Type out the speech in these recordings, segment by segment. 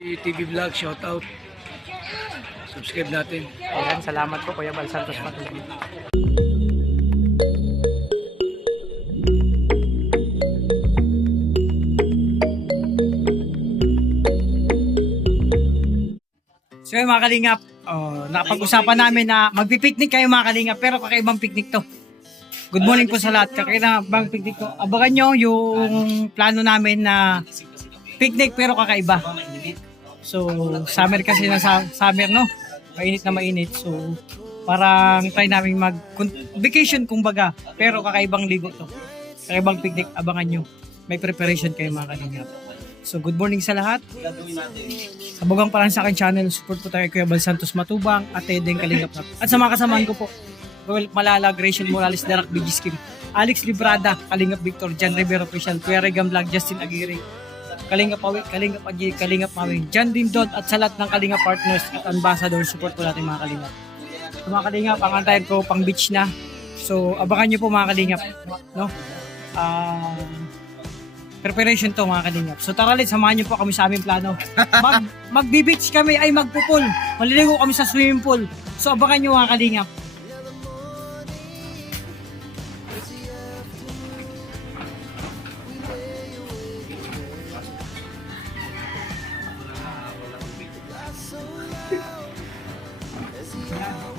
TV Vlog, shout out. Subscribe natin. Ayan, salamat po Kuya Bal Santos Matubang. So yun mga kalingap, napag-usapan namin na magpipiknik kayo mga kalingap, pero kakaibang piknik to. Good morning po sa lahat, kakaibang piknik to. Abangan nyo yung plano namin na picnic pero kakaiba. So summer kasi na summer, no? Mainit na mainit. So parang try namin vacation kumbaga, pero kakaibang ligo to. Kakaibang picnic, abangan nyo. May preparation kayo mga kalingap. So good morning sa lahat. Sabugang pa lang sa akin channel, support po tayo Kuya Bal Santos Matubang at Edeng Kalingap. At sa mga kasamahan ko po, Joel Malala, Grayson Morales, Darak Bigiskim, Alex Librada, Kalingap Victor, Jan Rivero Official, Kuya Regam Vlog, Justin Aguirre, Kalingap Awi, Kalingap Agi, Kalingap Mawing, Jan Dindon at sa lahat ng Kalingap partners at ambassador, support po natin mga Kalingap. So mga Kalingap, ang antayin ko pang beach na. So abangan nyo po mga Kalingap, no? Preparation to mga kalingap. So tara ulit, samahan niyo po kami sa aming plano. Magbi-beach kami, ay magpupul. Maliligo kami sa swimming pool. So abangan niyo mga kalingap.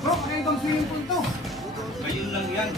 Bro, kakaibang swimming pool to. Ngayon lang yan.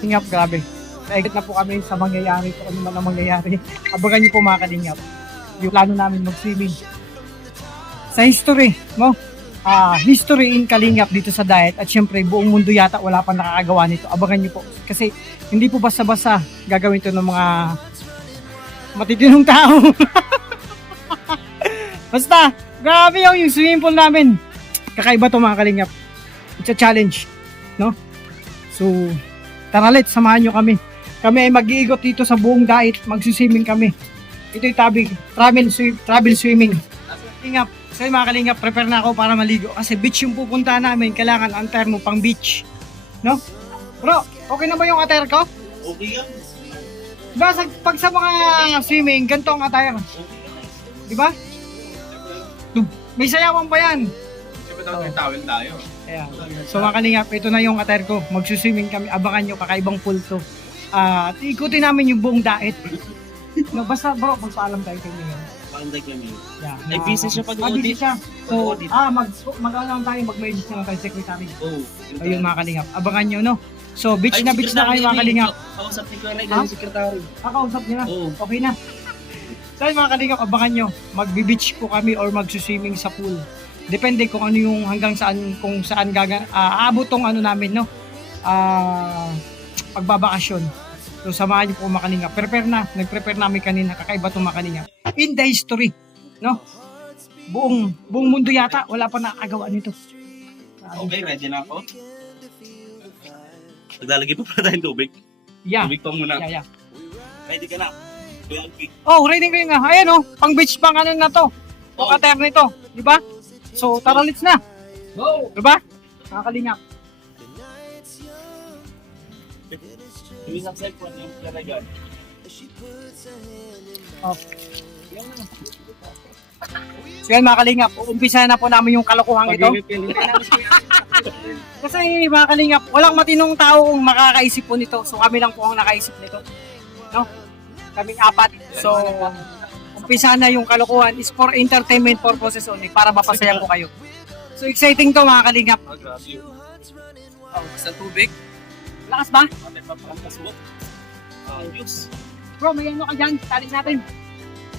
Kalingap, grabe. Naigit na po kami sa mangyayari, kung ano man ang mangyayari. Abangan niyo po mga kalingap. yung plano namin mag-swimming. Sa history, no? History in Kalingap dito sa diet at syempre buong mundo yata wala pa nakakagawa nito. Abangan nyo po. Kasi hindi po basta-basta gagawin to ng mga matitinong tao. Basta, grabe yung swimming pool namin. Kakaiba to mga Kalingap. It's a challenge, no? So, tara let's, samahan nyo kami. Kami ay mag-iigot dito sa buong diet, magsuswimming kami. Ito'y travel swimming. Kalingap, so mga Kalingap, prepare na ako para maligo. Kasi beach yung pupunta namin, kailangan ang termo pang beach. No? Bro, okay na ba yung attire ko? Okay yan. Diba, pag sa mga swimming, ganito ang attire. Diba? May sayawan pa yan. Siyempre daw may towel tayo. Ayan. So mga Kalingap, ito na yung attire ko. Magsuswimming kami, abangan nyo, kakaibang pool to. At ikutin namin yung buong diet. No, basta bro, magpaalam tayo kayo ngayon. Paanday kami. Yeah, Ay, busy siya pag-audit. busy siya. So, Pag-audit. mag-ano lang tayo, mag-message na lang tayo, secretary. Oh. Ayun mga Kalingap, abangan nyo, no? So, beach na beach na kayo mga Kalingap. Kausap ni Kuya Ray, Ha? yung sekretary. Kakausap nyo na, Oo. okay na. So, ayun, mga Kalingap, abangan nyo, magbe-beach po kami or magsuswimming sa pool. Depende kung ano yung hanggang saan, kung saan aabot tong ano namin, no? Pagbabakasyon. So, samahan niyo po mga Kalingap. Prepare na. Nag-prepare namin kanina. Kakaiba itong mga Kalingap. In the history. No? Buong mundo yata. Wala pa nakagawa nito. Okay, ready na ako. Maglalagay pa pala tayong tubig. Yeah. Tubig pa muna. Yeah. Ready ka na. Kuya Ray. Oh, ready kayo nga. Ayan oh. Pang beach pang ano na to. Pang attire nito. Di ba? So, tara let's na. Go! Di ba? Mga Kalingap. Yung isang cellphone yung lalagyan. Oh. So yan mga Kalingap. Umpisa na po namin yung kalokohan ito. Kasi mga Kalingap, walang matinong tao kung makakaisip po nito. So kami lang po ang nakaisip nito. No? Kaming apat. So, umpisa na yung kalokohan is for entertainment purposes only para mapasaya po kayo. So exciting to mga Kalingap. Oh, grabe yun. Oh, Isang tubig. lakas ba? Matay pa parang kasubok. Ayos. Bro, may ano ka dyan. Tali natin.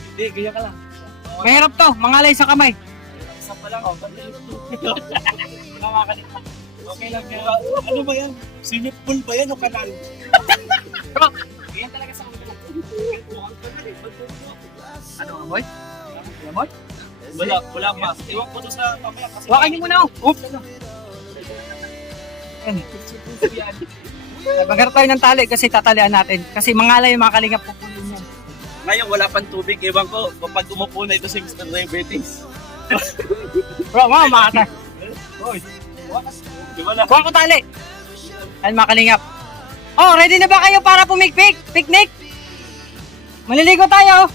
Hindi, ganyan ka lang. Mahirap to. Mangalay sa kamay. Isa pa lang. Oh, Mga Kalingap. okay lang yan. Ano ba yan? Swimming pool ba yan o kanal? Bro, ganyan talaga sa kamay. Ano nga boy? Boy? Wala pa. Iwan ko to sa kamaya kasi... Wakan niyo muna oh. Oops. Yan. Maghanap tayo ng tali kasi tatalian natin. Kasi mangalay yung mga Kalingap pupunin yan. Ngayon wala pang tubig. Iwan ko kapag umupo na ito si Mr. Diabetes. Bro, makata. Hoy. Di ba na? Kuha ko tali. Ayun mga Kalingap. Oh, ready na ba kayo para pumikpik? Picnic? Maliligo tayo.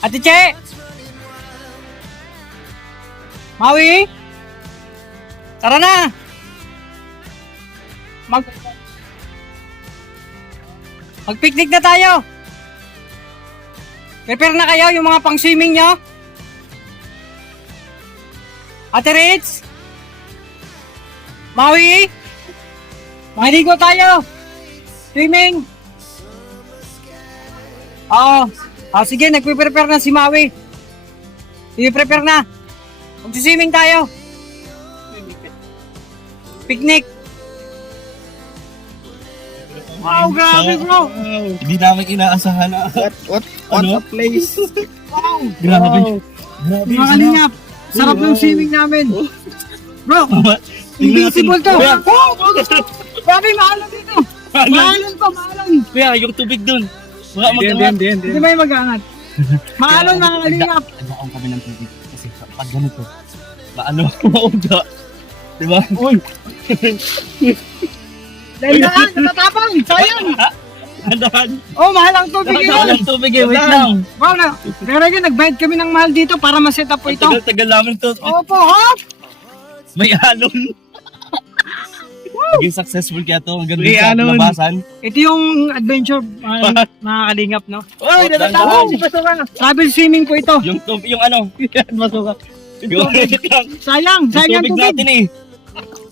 Ate Che! Maui! Tara na! Mag-picnic na tayo! Prepare na kayo yung mga pang-swimming nyo? Ate Ritz? Maui? Maligo tayo! Swimming! Oo. Sige, nagpe-prepare na si Maui. I-prepare na. Mag-swimming tayo. Picnic. Wow, grabe bro. Hindi namin inaasahan na. What Ano? a place. Wow. Grabe. Grabe. Mga Kalingap, sarap ng swimming namin. Bro, invisible to. Wow, grabe, maalam dito. Maalam to, maalam. Kuya, yung tubig dun. Wala mag-angat. Hindi ba yung mag-aangat? Maalam mga Kalingap. Nagbaon kami ng tubig. Kasi pag ganito, maano, mauga. Diba? Uy! Dahan-dahan, natatapang. Sayang. Andahan! Oh, mahal ang tubig yun. Walang tubig eh, wait lang. Wow, pero yun, nagbayad kami ng mahal dito para ma-set up po Ang ito. tagal-tagal namin to. Opo, hop! May alon. Naging successful kaya to. Ang ganda May sa alon. labasan. Ito yung adventure, mga Kalingap, no? Uy, Dahan-dahan. Travel swimming po ito. Yung ano. Masuka. Yung Sayang ang tubig tubig. natin eh.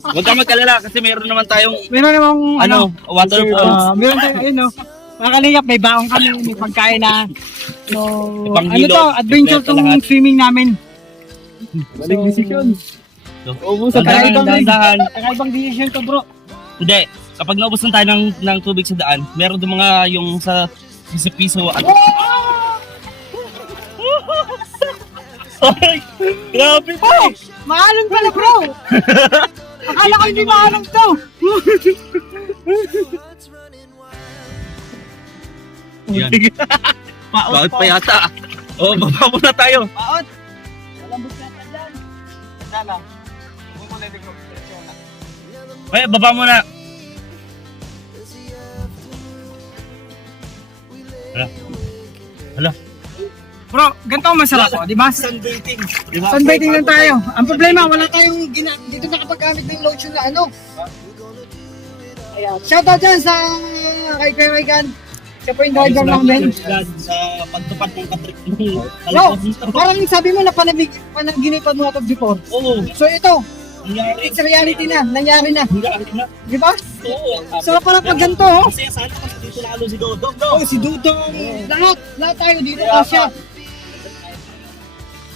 Huwag kang magkalala kasi meron naman tayong Meron namang, waterfalls. meron tayong, ayun, no? Mga kalingap, may baong kami, may pagkain na. So, Ibang ano hilot. to, adventure Ito lahat. tong swimming namin. Maling desisyon. Ubusan tayo Dahan-dahan. dahan. Kakaibang decision to bro. Hindi. Kapag naubusan tayo ng tubig sa daan, meron doon mga yung sa piso at... Sorry! Grabe po! Maalam pala bro! Akala ko hindi maalam to! Yan. Bakit pa yata? Oo, baba muna tayo. Paot! Malambot na dyan. Sana. Huwag mo na rin ko. Ay, baba muna. Hala. Bro, ganito ang masarap ko, di ba? Sunbathing. Diba? Sunbathing lang tayo. Ang problema, wala tayong dito nakapagamit ng lotion na ano. Ayan. Shoutout dyan sa kay Kaigan. Siya po yung driver namin. Sa pagtupad ng katrik. Bro, parang sabi mo na panaginipan mo ito before. Oo. So ito, Nangyari. it's reality na, nangyari na. Nangyari na. Di ba? Oo. So parang pag ganito, oh. Kasi sana kasi dito lalo si Dodong. Oh, si Dudong. Lahat tayo dito kasya.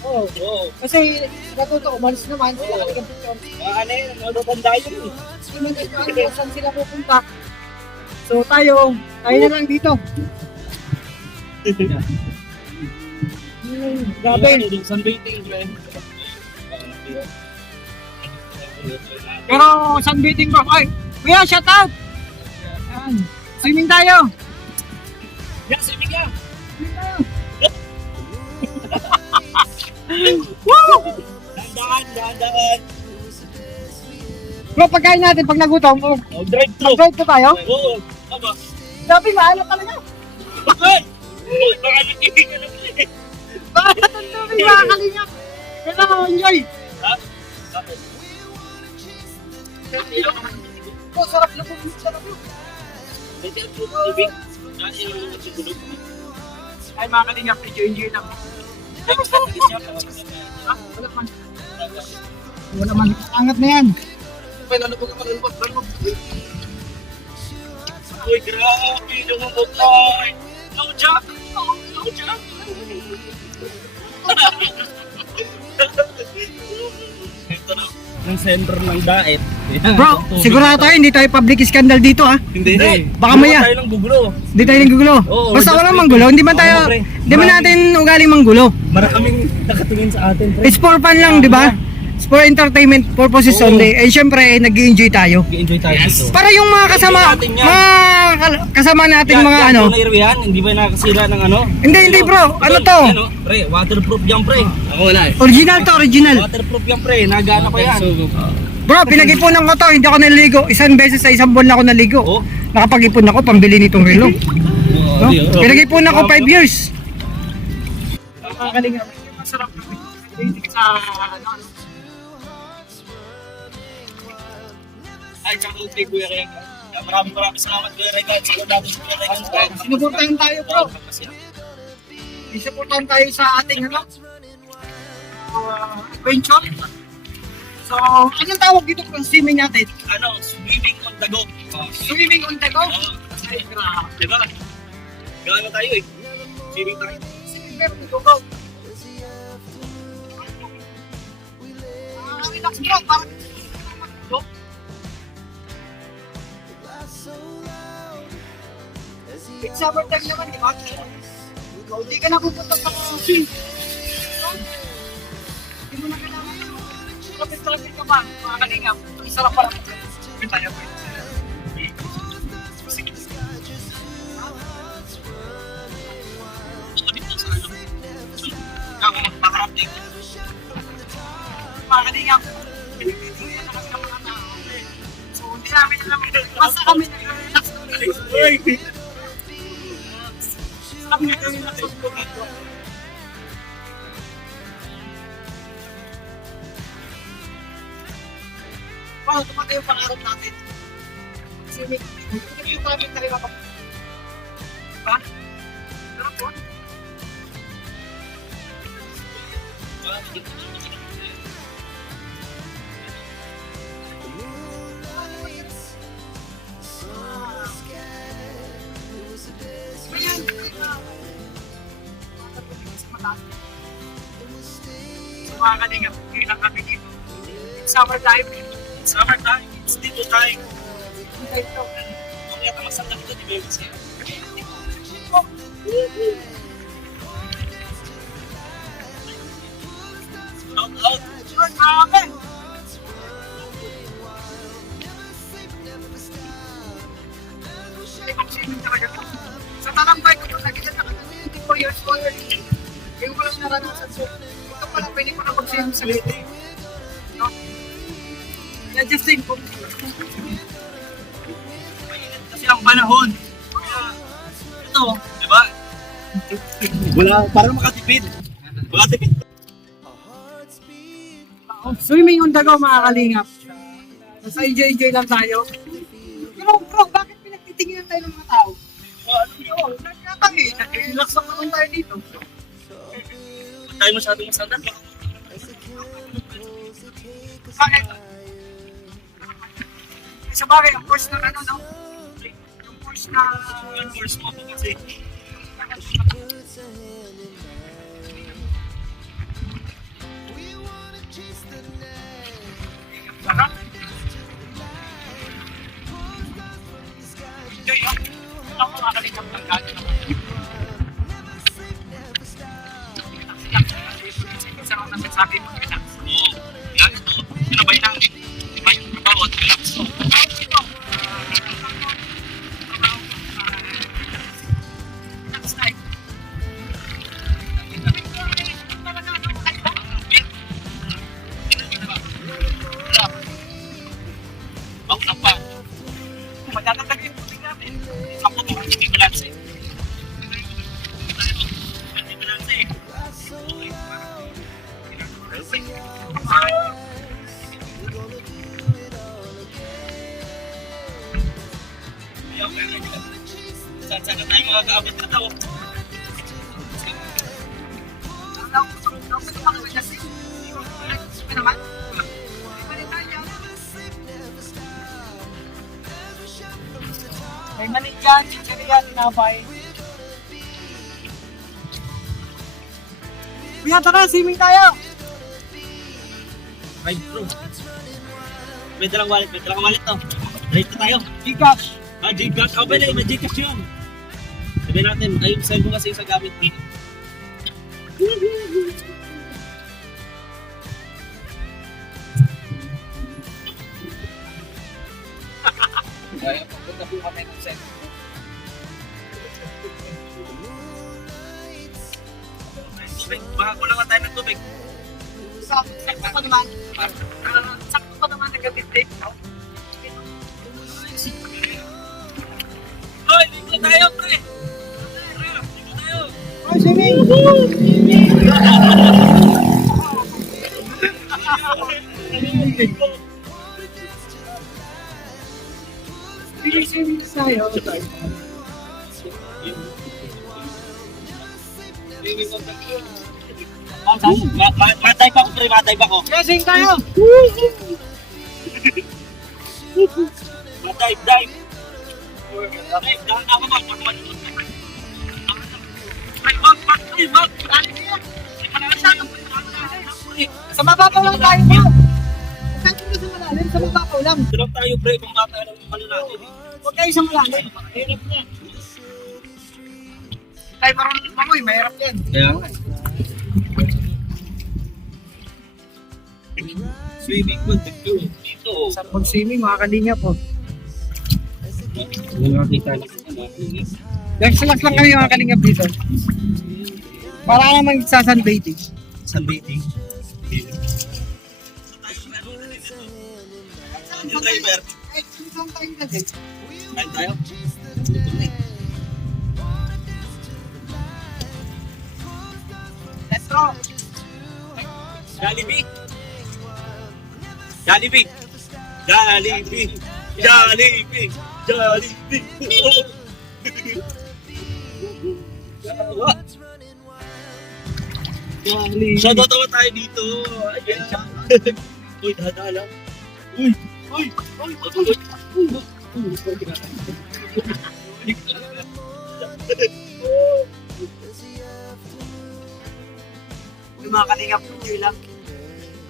Oh, Oo. kasi natuto, umalis naman. Sila kami picture. Ano yun? Matanda yun. Hindi man ito ano, saan sila pupunta. So tayo na lang dito. Grabe. Sunbathing. Pero sunbathing bro. Ay, kuya, shout out. Ayan. Swimming tayo. Yeah, swimming ka. Woo! Dahan-dahan. Bro, pagkain natin pag nagutom, Drive-thru. mag-drive pa tayo. Oo. Aba. Sabi, mahala talaga. Bakit? Baka nagkibig ka na ulit. Bakit ang dami mga kalingap? Kailangan enjoy. Ha? Bakit? Oh, sarap na po. Sarap na. Medyo ang tubig. Dahil yung mga sigulog. Ay, mga kalingap, enjoy lang. Ah, wala man. Wala man. Angat na yan. Uy, grabe. Lumabotay. No joke. No joke. Ito na. Ng sentro ng daet. Bro, sigurado tayo, hindi tayo public scandal dito ha. Hindi. Baka maya. Tayo ng gugulo. Hindi tayo nanggugulo. Oo, Basta just walang wait. manggulo, hindi man tayo, Oo, pre. hindi man natin ugaling manggulo. Maraming nakatingin sa atin, pre. It's for fun lang, di ba? It's for entertainment purposes Oo. only. And syempre, nag-enjoy tayo. Mag-enjoy tayo dito. Para yung mga kasama, Enjoy natin yan. kasama natin mga ano. Yan, hindi ba nakasira ng ano? Hindi bro, ano to? Yan, oh, pre, waterproof yan, pre. Ako wala eh. Original to, original. Waterproof yan, pre. Nagana pa yan. Bro, pinag-ipunan ko to, hindi ako naligo. Isang beses sa isang buwan na ako naligo. Oh. Nakapag-ipon ako, pambili nitong relo. No? Pinag-ipunan ko 5 years. Nakakalinga. Masarap kami. Sa ano. Ay, tsaka kay Kuya Regan. Maraming salamat, Kuya Regan. Sigurado si Kuya Regan. Sinuportahan tayo bro. Sinuportahan tayo sa ating ano, adventure. So, anong tawag dito kung swimming natin? Ano, swimming on the go. Swimming on the go? Oo. Ay, grabe. Diba? Gano'n tayo eh. Swimming tayo. Swimming on the go. Relax bro, bakit? It's summertime naman, di ba? Hindi ka na pupunta sa swim. Hindi mo na kailangan yun. Traffic ka ba? Mga kalingap. Ang sarap pala. Hindi tayo po. Mga kalingap. Pinipituloy na kami ng mga tao. So, hindi namin alam. Basta kami nag-relax kami. Kami nag-relax kami. Wow, tumatay yung pangarap natin. Kasi may yung namin na rin ako. Diba? Sarap po. So mga kalingap, kailan kami dito. Summer time. Summer time, it's dito time. Dito ito. Kung yata masanda ko, di ba yung kasi? Out, out. Yun, grabe. Ay, mag-swimming talaga to. Sa Talambay ko, nagiging na 24 years old. Yung walang naranasan. So, ito pala, pwede ko na mag-swimming sa lady. No? Kaya just think, kung Mainit kasi ang panahon. Kaya, ito, di ba? Wala, para makatipid. Makatipid. swimming on the go mga kalingap. Basta enjoy lang tayo. Pero bro, bakit pinagtitinginan tayo ng mga tao? Ano yun? Nagkatang nag-relax lang naman tayo dito. Kung tayo masyadong masanda, Bakit? Sa bagay, ang course na ano, no? Yung course na... yung course mo po kasi. Sarap. Enjoy yun. Ako makakalingap ng gano'n naman. Sarap na sabi mo, relax. Oo, yan ito. Pinabay namin. Diba yung trabaho at relax mo. Bangsak pa. Magtatagdag yung tubig natin. Ako to, hindi balanse. Hindi balanse. Saan ka tayo makakaabot na daw? May manig yan, chichirya, tinapay. Kuya, tara, swimming tayo! Right bro. May dalang wallet to. Right na tayo. Gcash! Ah, Gcash. Oh, pwede, may Gcash yun. Sabi natin, ayun, cellphone kasi yung sa gamit dito. Kaya papunta po kami ng set. Tubig, baka kulang tayo ng tubig. Sakto pa naman. Sakto pa naman nag-update. Hoy, dito tayo, pre! Dito tayo! Oh, swimming! Swimming tayo. Matay pa ko, pre, matay pa ko. Racing tayo! Dive, dive. Dive, dahan ako ba? Ay, wag! Sa mababaw lang tayo mo! Saan ka sa malalim? Sa mababaw lang. Ito lang tayo, pre, kung bata lang yung ano natin. Huwag kayo sa malalim. Hirap na. Tayo parang mamoy, mahirap yan. Kaya nga. Swimming pool dito. Sa pag-swimming, mga kalinga po. Relax lang kami mga kalingap dito. Para naman sa sunbathing. Sunbathing. Yung driver. Ay, saan tayo natin? Kain tayo. Let's go! Jollibee. Jollibee. Jollibee. Jollibee. Jollibee. Shoutout naman tayo dito. Ayan siya. Uy, dahan lang. Uy, uy, uy, uy, uy. Yung mga kalingap, enjoy lang.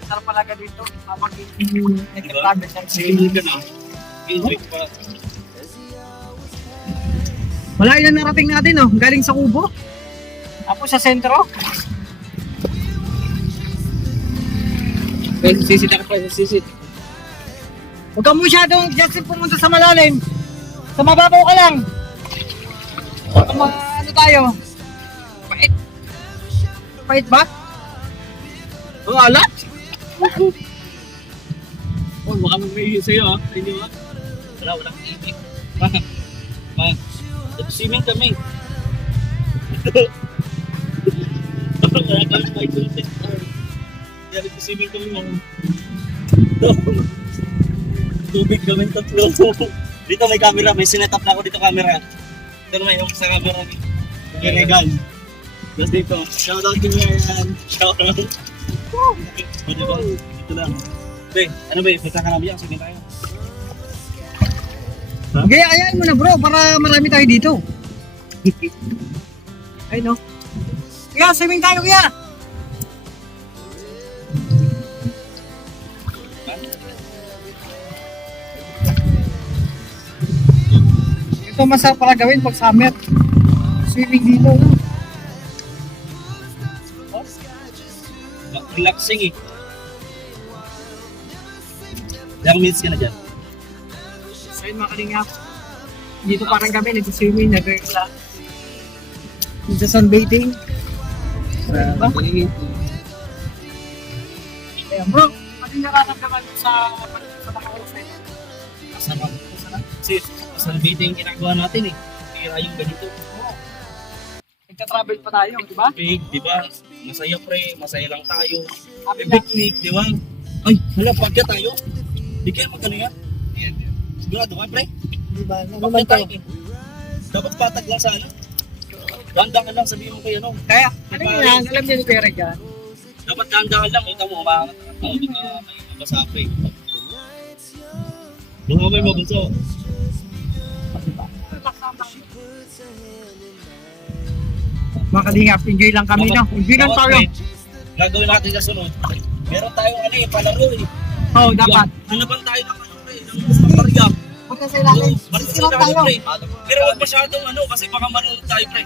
Sarap palaga dito. Habang nagka-travel ng Sige ka na. Enjoy pa. Wala ilan narating natin, oh. Galing sa Kubo. Tapos sa sentro. Sisit ako pa, sisit. Huwag ka masyadong Justin pumunta sa malalim. Sa mababaw ka lang. Ano tayo? Pait. Pait ba? Oh, alat! Oh, baka may sa'yo, ha? Sa inyo, ha? Walang ibig. Nag-swimming kami. Wala kami may content. Kaya nag-swimming kami ng tubig kami tatlo. Dito may camera, may sinet-up na ako dito camera. Ito naman yung sa camera ni Regan. Tapos dito, shoutout kay Regan. Shoutout. O diba? Dito lang. Be, ano ba, punta ka namin yan, sige tayo. Gaya-ayain mo na bro, para marami tayo dito. Ay no. Kaya, swimming tayo kaya. Ito masarap para gawin pag summer. Swimming dito, no? Relaxing eh. Ilang minutes ka na dyan? So yun mga kalingap. Dito parang kami, nag-swimming, nag-relax. Dito sunbathing. Diba? Ayan bro, ano yung nararamdaman mo sa mga oras na ito? Masarap. Kasi sa meeting ginagawa natin eh. Tira yung ganito. Nagka-travel pa tayo, di ba? Big, di ba? Masaya pre, masaya lang tayo. Happy May picnic, di ba? Ay, hala, pagka tayo. Di kaya magkano yan? Sigurado ka pre? Di ba? Pagka tayo eh. Dapat patag lang sa ano. Dahan-dahan lang, sabihin mo kayo no. Kaya, ano yun yan? Alam niyo yung pera dyan? Dapat dahan-dahan lang, kita mo, umakangat ang tao. Di ka may mabasa pre. Doon ako may mabuso. Mga kalingap, enjoy lang kami na. Enjoy lang tayo. Gagawin natin sa sunod. Meron tayong ano eh, palaro eh. Oo, dapat. Hanapan tayo ng ano pre, ng barya. Punta sa ilalim. Balik Sisiran tayo tayo. pre. Pero huwag masyadong ano, kasi baka manunod tayo pre.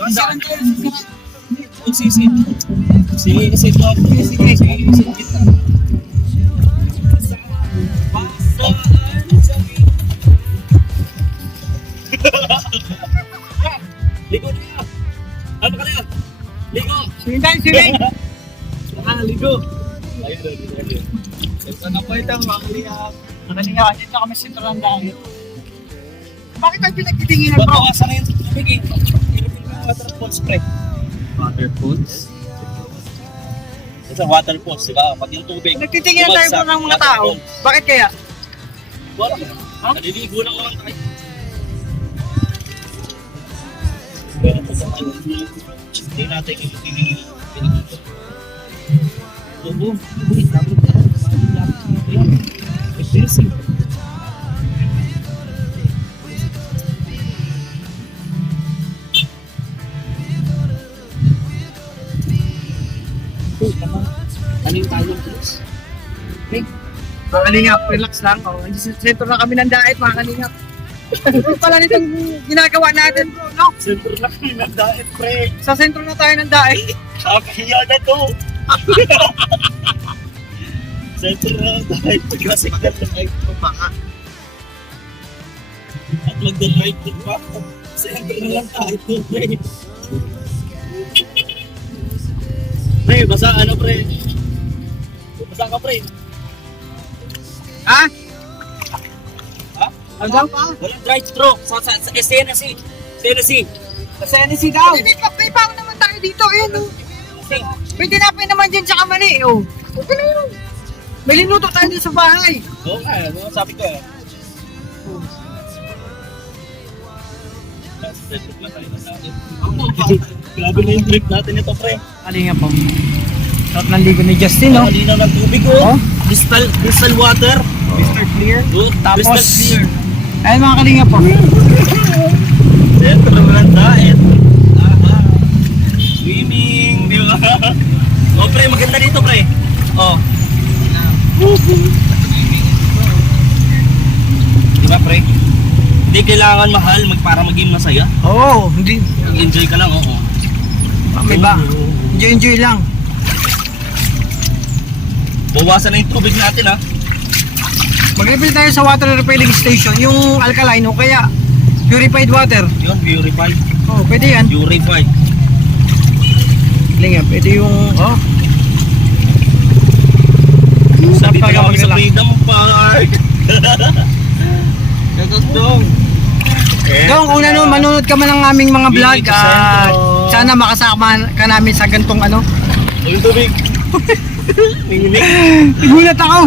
Sisiran tayo. Sisit. Sisit mo. Sige. Ligo na. Ano ka na? Ligo. Swimming tayo, swimming. Ligo. Ayun. Saan na po ito mga kaliyap? Mga kalingap, dito kami sa sentro ng dahil. Bakit tayo pinagtitinginan bro? Babawasan na yung tubig eh. Ilipin mo yung water falls pre. Water falls? Ito water falls, diba? Pag yung tubig. Nagtitinginan tayo bro ng mga tao. Bakit kaya? Wala. Naliligo lang naman tayo. Pero hindi natin yung Oo. Expensive. Taling tayo please. Okay. Mga kalingap, relax lang. Oh, sa sentro na kami ng diet, mga kalingap. Ito pala nitong ginagawa natin bro, no? Sentro lang yung nag-diet, pre. Sa sentro na tayo ng diet. Kakiya na to. Sentro lang tayo. Pagkasik na tayo. Pumaka. At magdadrive din pa. Sentro na lang tayo, pre. Pre, basa ano, pre? Basa ka, pre. Ha? Ha? Ano daw? Walang drive-thru sa SNC. SNC. Sa NC daw. May pang naman tayo dito, eh, no? Pwede naman dyan sa kamali, oh. Okay na yun. May linuto tayo dun sa bahay. Oo nga, ano sabi ko eh. Grabe na yung trip natin ito, pre. Kalinga po. Sarap ng ligo ni Justin, no? Malinaw ng tubig, Oh. oh. Crystal water. Mr. Clear. Good. Tapos, Crystal clear. ayun mga kalinga po. Sentro ng diet. Aha. Swimming, di ba? Oh, to, pre. Oh. Diba, pre? Hindi kailangan mahal para maging masaya. Oo, hindi. Mag-enjoy ka lang, oo. May ba? Enjoy lang. Bawasan na yung tubig natin, ha? Mag-refill tayo sa water refilling station, yung alkaline o kaya purified water. Yun, purified. Oh, pwede yan. Purified. Galing nga, pwede yung, oh. Sarap Dito talaga lang kami sa mag-relax. Freedom Park. Gatos dong. Dong, kung manonood ka man ng aming mga vlog, Big Sentro. sana makasama ka namin sa gantong ano. Yung tubig. Minig. Nagulat ako.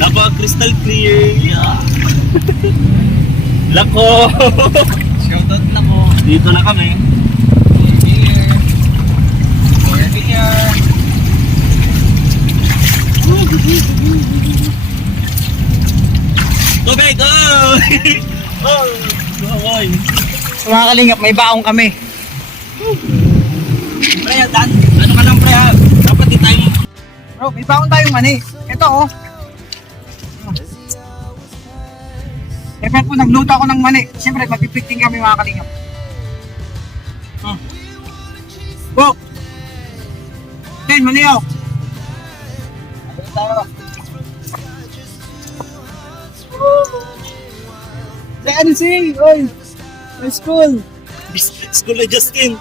Napaka-crystal clear. Yeah. Lako. Shoutout na po. Dito na kami. Tubig! Oh! Oh! Oy! Sa mga kalingap, may baong kami. Pre, Dan, ano ka lang pre ha? Dapat di tayo... Bro, may baong tayong mani. Ito oh. Siyempre po, nagluto ako ng mani. Siyempre, magpipicting kami mga kalingap. Wow! Ten, mani oh. Ano si? Oy! My school! School na Justin.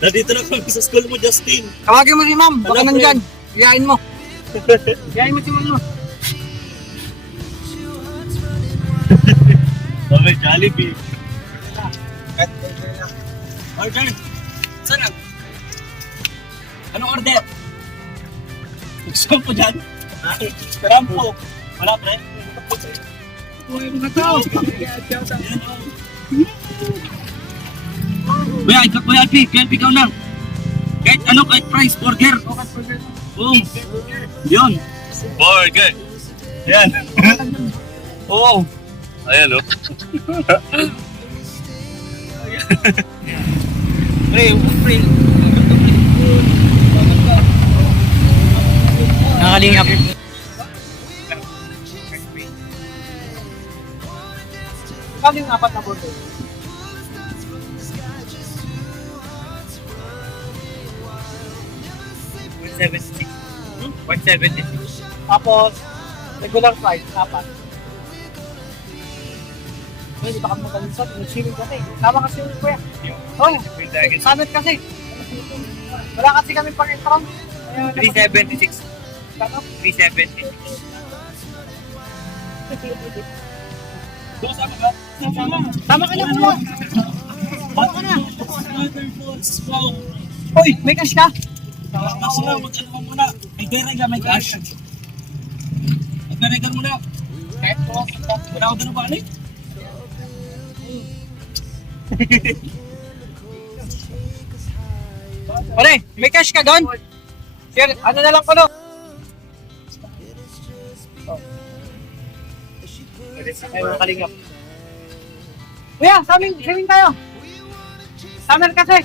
Nandito na kami sa school mo, Justin. Tawagin mo si ma'am, baka Wala, nandyan. Iyain mo. Iyain mo si ma'am mo. Okay, Jollibee. Order. Saan na? Anong order? Gusto po dyan? Rampo. Wala, pre. Uy, mga tao. Kuya Alpi, ikaw lang. Kahit ano, kahit price, burger. Boom. Yun. Burger. Yan. Oo. Ayan, oh. Pre. Nakalingap. Kami yung apat na burger. Tapos, regular price, apat. Well, di ba kami magaling sa swimming kami. Tama kasi yung kuya. Oh, sanat kasi. Wala kasi kami pang-intron. 376. Ano? 376. Sama ka? Tama ka na po. Tama ka na. Wow. Uy, may cash ka? Kasi na, mag-ano ka muna. May derega, may cash. Mag-derega muna. Wala ko doon ba, ano? Pare, may cash ka doon? Sir, ano na lang ko no? Ay, mga kalingap. Kuya, swimming tayo. Summer kasi.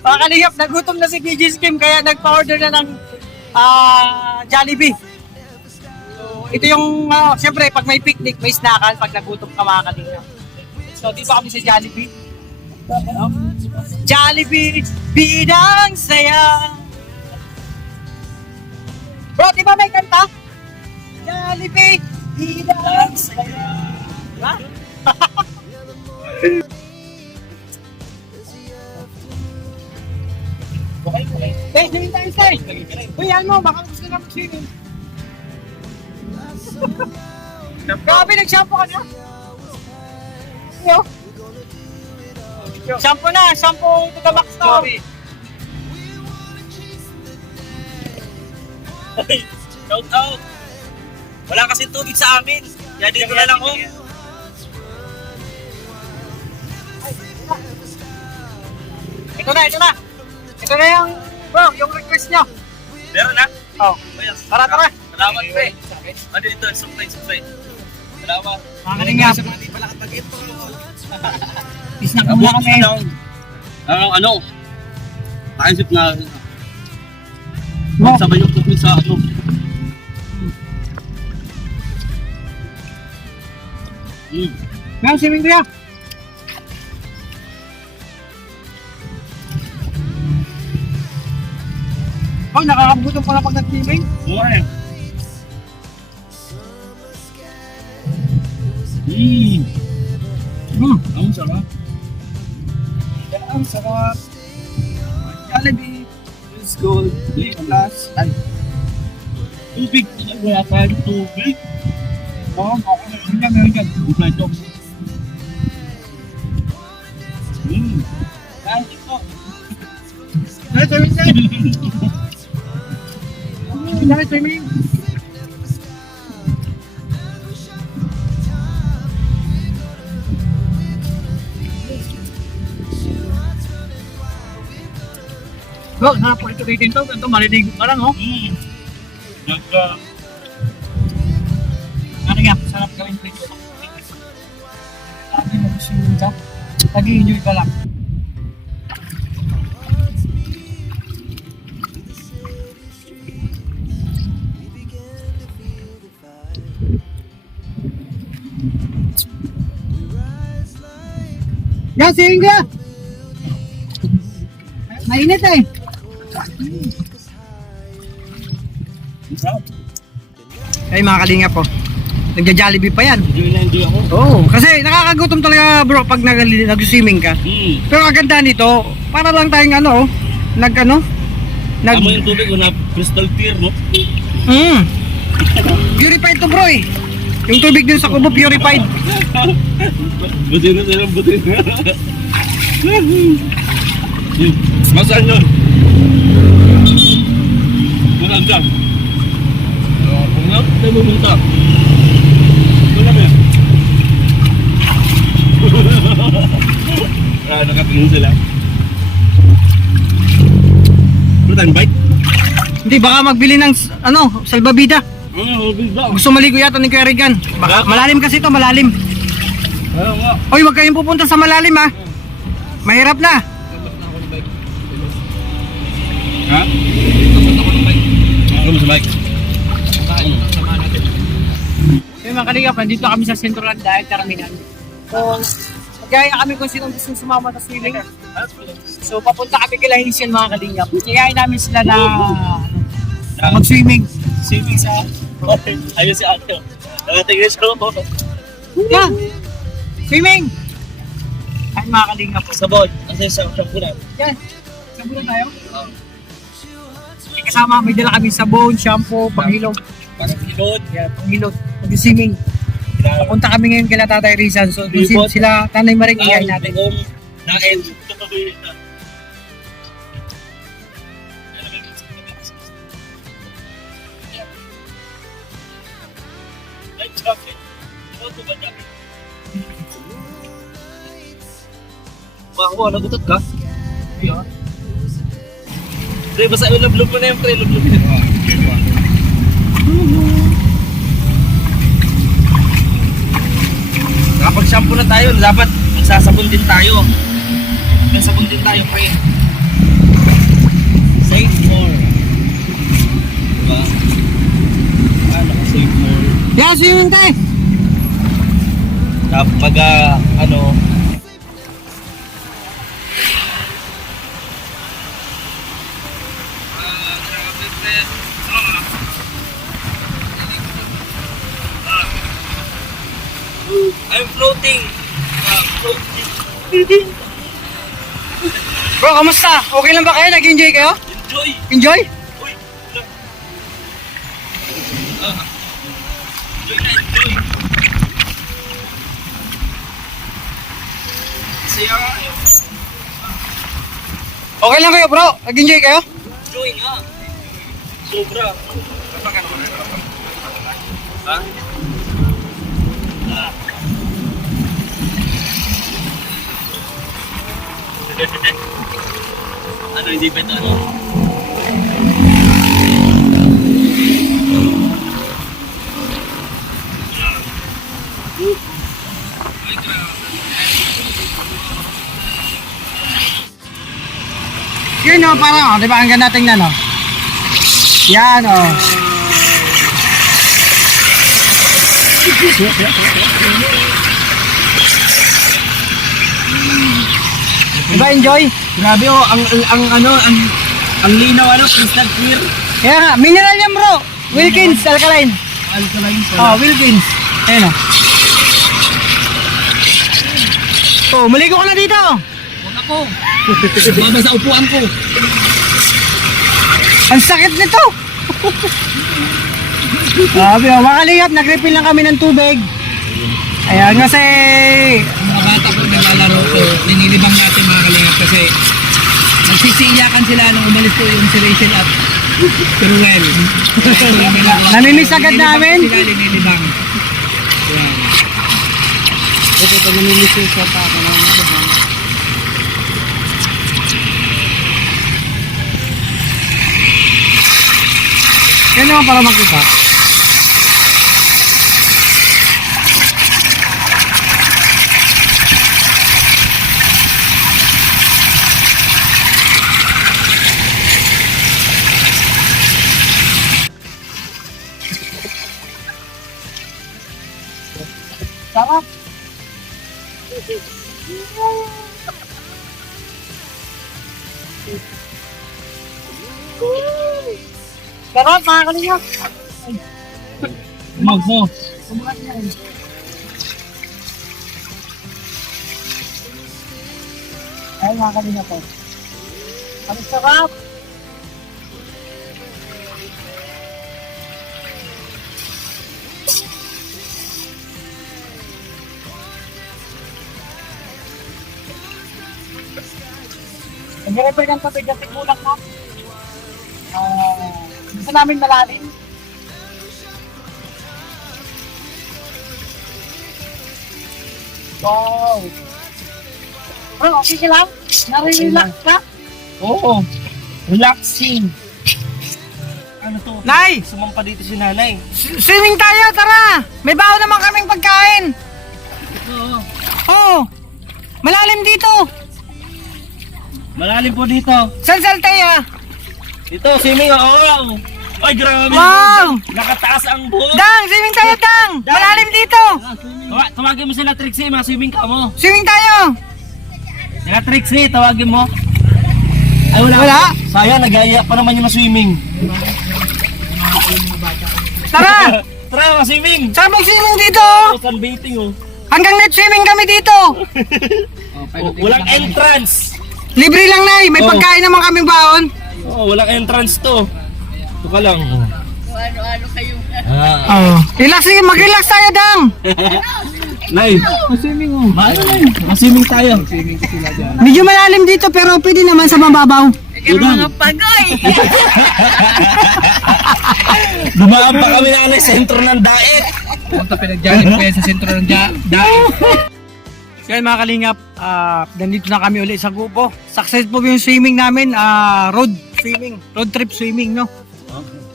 Mga kalingap, nagutom na si PG Skim kaya nagpa-order na ng Jollibee. So, ito yung, siyempre, pag may picnic, may snackan pag nagutom ka mga kalingap. So, di ba kami sa Jollibee? Jollibee, bidang saya. Bro, di ba may kanta? Jollibee, bidang saya. Diba? Okay. Hey, swimming tayo, sir. Uy, yan mo, baka gusto na mag-swimming. Grabe, nag-shampoo ka na? Yo. Shampoo na, shampoo to the max na. Shout out. Wala kasi tubig sa amin. Kaya dito na lang, oh. Ito na. Ito na yung, bro, yung request nyo. Meron na? Oh, tara. Salamat, pre. Ano ito? Supply. Salamat. Mga kalingap. Sa mga di pala kapag ito. Snack muna kami. Ano? Naisip na Mo. sabay yung tubig sa ano. Yan, swimming kuya. Oh, nakakabuto pala pag nag-swimming. Wow. Ang sarap. Ang sarap. Jollibee. It's gold. Plus. Ay. Tubig. Wala tayong tubig. Oo, okay. Meron dyan. Ito. Kahit ito. Ay, swimming tayo. Ay, swimming. Bro, sarap po ito dito. Ito, maliligo ka lang, oh. Ano nga, sarap gawin dito. Sabi mo, swimming ka. Nag-i-enjoy ka lang. Yan, swimming ka! Mainit eh. Ay mga kalinga po. Nagja-Jollibee pa yan. Enjoy ako. Oo, kasi nakakagutom talaga bro pag nag-swimming ka. Pero ang ganda nito, para lang tayong ano, nag Tama yung tubig ko na crystal clear, no? Purified to bro eh. Yung tubig din sa kubo purified. Buti na silang buti na. Masaan yun? Maganda. Kung nga, tayo pumunta. Wala ba yan? Nakatingin sila. Brutan, bite? Hindi, baka magbili ng salbabida. Bigla. Gusto maligo yata ni Kuya Regan. Baka, malalim kasi ito, malalim. Ayaw nga. Oy, wag kayong pupunta sa malalim ha. Mahirap na. Ha? Ano sa bike? Yung mga kalingap, nandito kami sa Central Dahil Terminal. So, magkaya kami kung sinong gusto sumama sa swimming. So, papunta kami kila Haitian mga kalingap. Kaya namin sila na mag-swimming. Swimming sa... Ayun si Ate. Nakatingin siya ako. Yeah. Swimming! Ay mga kalingap po. Sabon. Kasi sa shampoo. Yan. Sabon na tayo. May kasama, may dala kami sabon, shampoo, panghilog. Parang hilod. Yeah, panghilog. Mag-swimming. Papunta kami ngayon kila Tatay Rizal. So, sila, Tanay Maring, iyayin natin. Nain. Wow, nagutot ka? Ayun. Pre, basta ilub-lub mo na yung pre, ilub-lub mo. Kapag shampoo na tayo, dapat magsasabon din tayo. Magsasabon din tayo, pre. Save more. Diba? Save more. Yeah, swimming tayo. Kapag, I'm floating. Floating. Bro, kamusta? Okay lang ba kayo? Nag-enjoy kayo? Enjoy. Enjoy? Uy. Enjoy na, enjoy. Saya nga. Okay lang kayo bro? Nag-enjoy kayo? Enjoy nga. Sobra. Ha? Ano, hindi pa ito, ano? Ay, grabe. Yun o, parang, di ba, ang ganda tingnan o. Yan o. Diba, enjoy? Grabe oh, ang linaw crystal clear. Kaya nga, mineral yan bro. Wilkins, alkaline. Alkaline Oh, Wilkins. Ayan o. Oh, maligo ka na dito. Huwag ako. Baba sa upuan ko. Ang sakit nito. Sabi o, mga kalingap, nag-refill lang kami ng tubig. Ayan, kasi Mga bata po naglalaro ko, ninilibang natin mga kalingap kasi nagsisiyakan sila nung umalis po yung si Rachel at Cruel. namimiss agad namin. Sila linilibang. Yan. Ito pag namimiss yung sa pako na Yan naman para makita. Sarap. Sarap mga kalingap. Umag mo. Ay mga kalingap po. Ang sarap. Nag-repair ng tubig kasi kulang na. Gusto namin malalim. Wow! Bro, okay ka lang? Nare-relax ka? Oo. Relaxing. Ano to? Nay! Sumampa dito si nanay. Swimming tayo, tara! May baon naman kaming pagkain. Oo. Oo! Malalim dito! Malalim po dito. San Salteya? Dito, swimming ako. Ay, grabe. Wow! Nakataas ang buhok. Dang! Swimming tayo, Dang! Malalim dito! Tawagin mo sila Trixie, swimming ka mo. Swimming tayo! Sila Trixie, tawagin mo. Ay, Wala? Sayang, nag-aya pa naman yung swimming. Tara! Tara, swimming. Saan mag-swimming dito? Sunbathing, oh. Hanggang net swimming kami dito! Walang entrance. Libre lang, Nay! May Oh. pagkain naman kaming baon. Walang entrance to. Ito ka lang. Ano kayo? Oh. Mag-relax tayo, Dang! Nay. Swimming oh. Swimming tayo. Medyo malalim dito pero pwede naman sa mababaw. Mga Pagoy! Dumaan pa kami na sa sentro ng daet. Punta pinagjanin ko yan sa sentro ng daan. So yan mga kalingap, nandito na kami ulit sa grupo. Successful yung swimming namin, road trip swimming, no?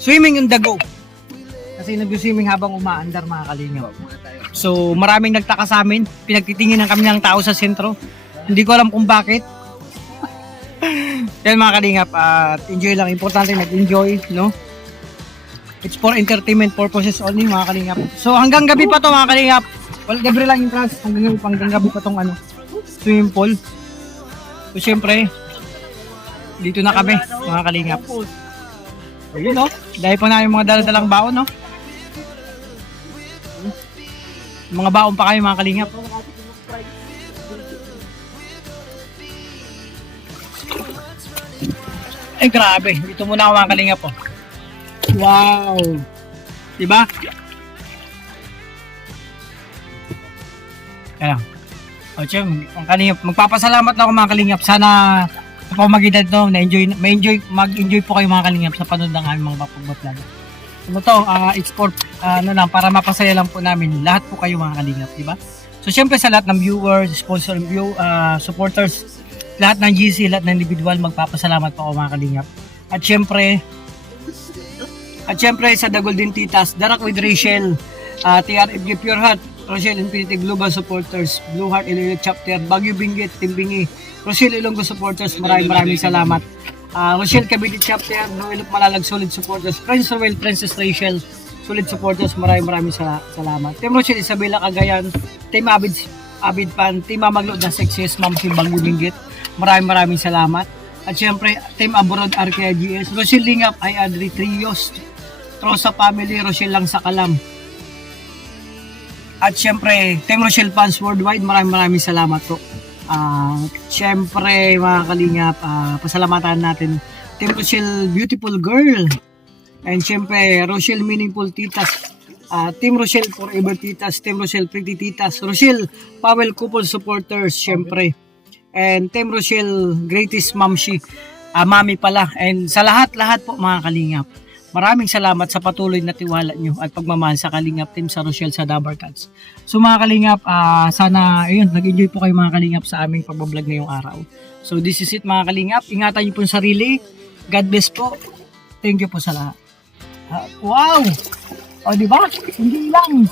Swimming on the go. Kasi nag-swimming habang umaandar mga kalingap. So maraming nagtaka sa amin, pinagtitingin kami ng tao sa sentro. Hindi ko alam kung bakit. Yan mga kalingap, enjoy lang. Importante nag-enjoy, no? It's for entertainment purposes only mga kalingap. So hanggang gabi pa to mga kalingap. Libre lang yung trans hanggang gabi pa tong swimming pool. So syempre, dito na kami mga kalingap. Ayun no, dahil pa namin mga daladalang baon no. Mga baon pa kami mga kalingap. Ay grabe, dito muna ako mga kalingap oh. Wow! Diba? Kaya, o tiyo, magpapasalamat na ako mga kalingap. Sana sa pamagitan to, mag-enjoy po kayo mga kalingap sa panood ng aming mga vlog. Ano to, it's for, para mapasaya lang po namin lahat po kayo mga kalingap, diba? So syempre sa lahat ng viewers, sponsor, supporters, lahat ng GC, lahat ng individual, magpapasalamat po ako mga kalingap. At syempre sa The Golden Titas, Darak with Rachel, TRFG Pure Heart, Rochelle Infinity Global Supporters, Blue Heart Iloilo Chapter, Baguio Benguet, Timbingi, Rochelle Ilonggo Supporters, maraming salamat. Rochelle Cavite Chapter, Noel of Malalag, solid supporters. Prince Roel, Princess Rachel, solid supporters. Maraming salamat. Team Rochelle Isabela Cagayan, Team Abid Pan, Team Mamaglod na Sexiest, Ma'am si Bagyo Linggit. Maraming salamat. At syempre, Team Abroad RKGS, Rochelle Lingap, ay Adri Trios, Trosa Family, Rochelle lang sa Kalam. At syempre, Team Rochelle Fans Worldwide, maraming salamat po. Syempre, mga kalingap, pasalamatan natin Team Rochelle Beautiful Girl. And syempre, Rochelle Meaningful Titas, Team Rochelle Forever Titas, Team Rochelle Pretty Titas, Rochelle Powell Couple Supporters, syempre. And Team Rochelle Greatest Mamshi, Mami pala. And sa lahat po mga kalingap, maraming salamat sa patuloy na tiwala nyo at pagmamahal sa Kalingap Team sa Rochelle sa Dabar Cats. So mga kalingap, sana nag-enjoy po kayo mga kalingap sa aming pagbablog ngayong araw. So this is it mga kalingap. Ingatan nyo po yung sarili. God bless po. Thank you po sa lahat. Wow! O diba? Hindi lang.